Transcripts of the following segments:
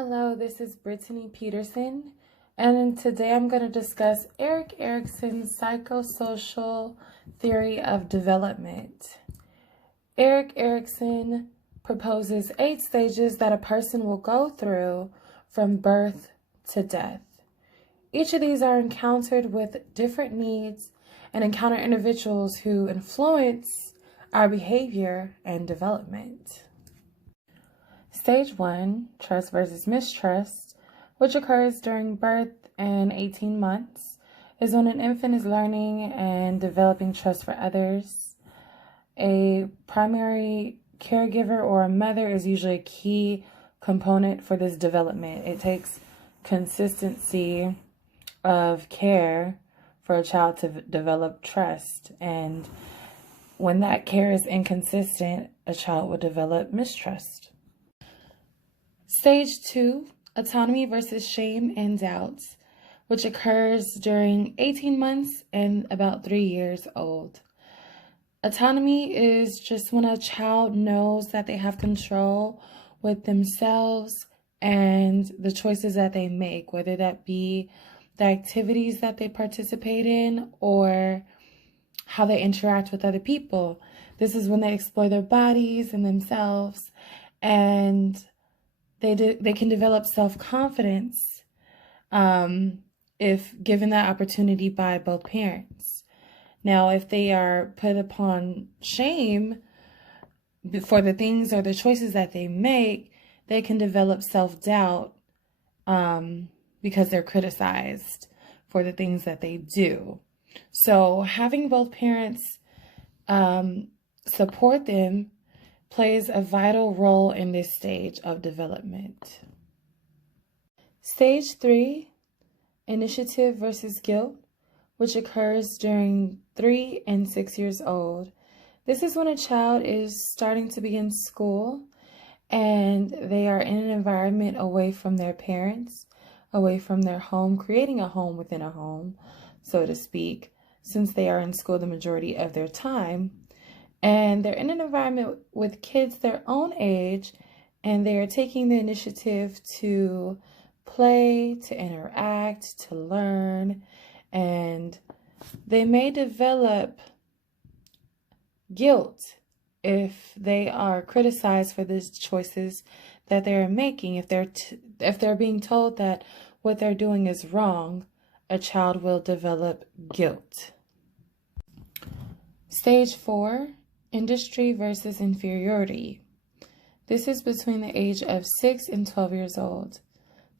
Hello, this is Brittany Peterson, and today I'm going to discuss Erikson's psychosocial theory of development. Erikson proposes 8 stages that a person will go through from birth to death. Each of these are encountered with different needs and encounter individuals who influence our behavior and development. Stage 1, trust versus mistrust, which occurs during birth and 18 months, is when an infant is learning and developing trust for others. A primary caregiver or a mother is usually a key component for this development. It takes consistency of care for a child to develop trust, and when that care is inconsistent, a child will develop mistrust. Stage 2, autonomy versus shame and doubts, which occurs during 18 months and about 3 years old. Autonomy is just when a child knows that they have control with themselves and the choices that they make, whether that be the activities that they participate in or how they interact with other people. This is when they explore their bodies and themselves, and they can develop self-confidence if given that opportunity by both parents. Now, if they are put upon shame for the things or the choices that they make, they can develop self-doubt because they're criticized for the things that they do. So having both parents support them plays a vital role in this stage of development. Stage 3, initiative versus guilt, which occurs during 3 and 6 years old. This is when a child is starting to begin school and they are in an environment away from their parents, away from their home, creating a home within a home, so to speak, since they are in school the majority of their time. And they're in an environment with kids their own age, and they are taking the initiative to play, to interact, to learn, and they may develop guilt if they are criticized for these choices that they're making. If they're being told that what they're doing is wrong, a child will develop guilt. Stage 4, industry versus inferiority. This is between the age of 6 and 12 years old.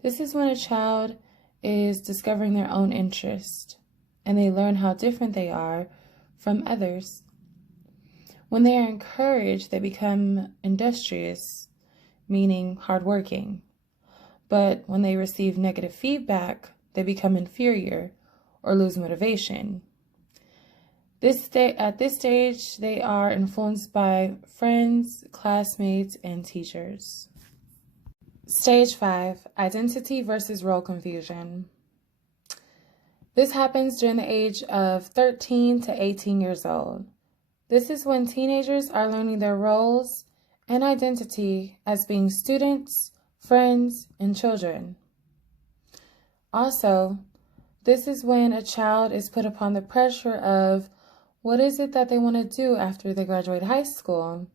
This is when a child is discovering their own interest and they learn how different they are from others. When they are encouraged, they become industrious, meaning hardworking. But when they receive negative feedback, they become inferior or lose motivation. At this stage, they are influenced by friends, classmates, and teachers. Stage 5, identity versus role confusion. This happens during the age of 13 to 18 years old. This is when teenagers are learning their roles and identity as being students, friends, and children. Also, this is when a child is put upon the pressure of what is it that they want to do after they graduate high school,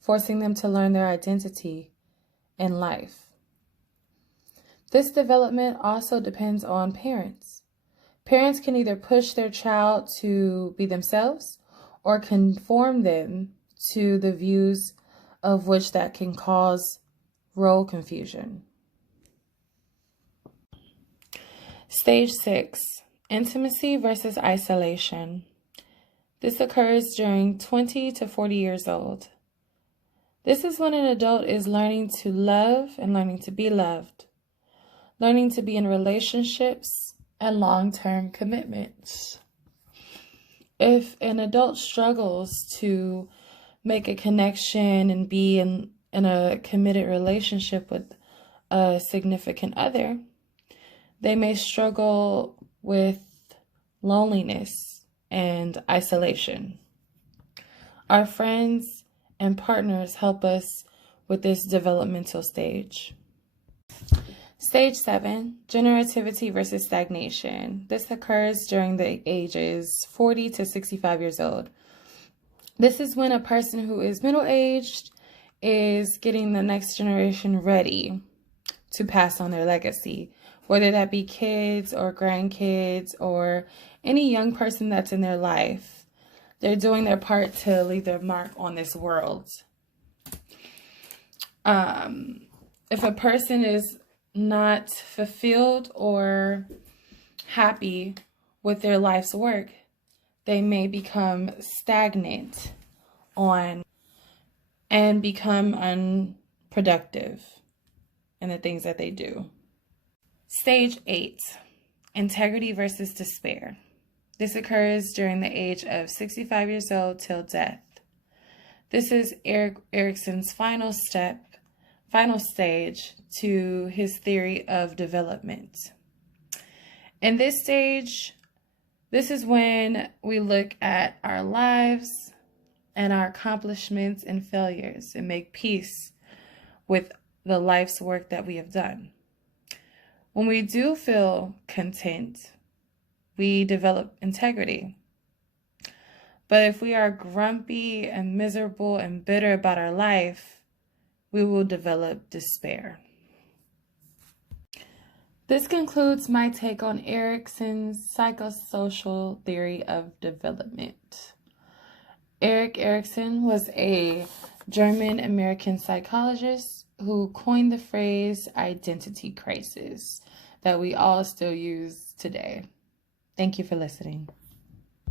forcing them to learn their identity in life. This development also depends on parents. Parents can either push their child to be themselves or conform them to the views of which that can cause role confusion. Stage 6, intimacy versus isolation. This occurs during 20 to 40 years old. This is when an adult is learning to love and learning to be loved, learning to be in relationships and long-term commitments. If an adult struggles to make a connection and be in a committed relationship with a significant other, they may struggle with loneliness and isolation. Our friends and partners help us with this developmental stage. Stage 7, generativity versus stagnation. This occurs during the ages 40 to 65 years old. This is when a person who is middle-aged is getting the next generation ready to pass on their legacy, whether that be kids or grandkids or any young person that's in their life. They're doing their part to leave their mark on this world. If a person is not fulfilled or happy with their life's work, they may become stagnant on and become unproductive in the things that they do. Stage 8, integrity versus despair. This occurs during the age of 65 years old till death. This is Erikson's final stage to his theory of development. In this stage, this is when we look at our lives and our accomplishments and failures and make peace with the life's work that we have done. When we do feel content, we develop integrity. But if we are grumpy and miserable and bitter about our life, we will develop despair. This concludes my take on Erikson's psychosocial theory of development. Erikson was a German-American psychologist who coined the phrase identity crisis that we all still use today. Thank you for listening.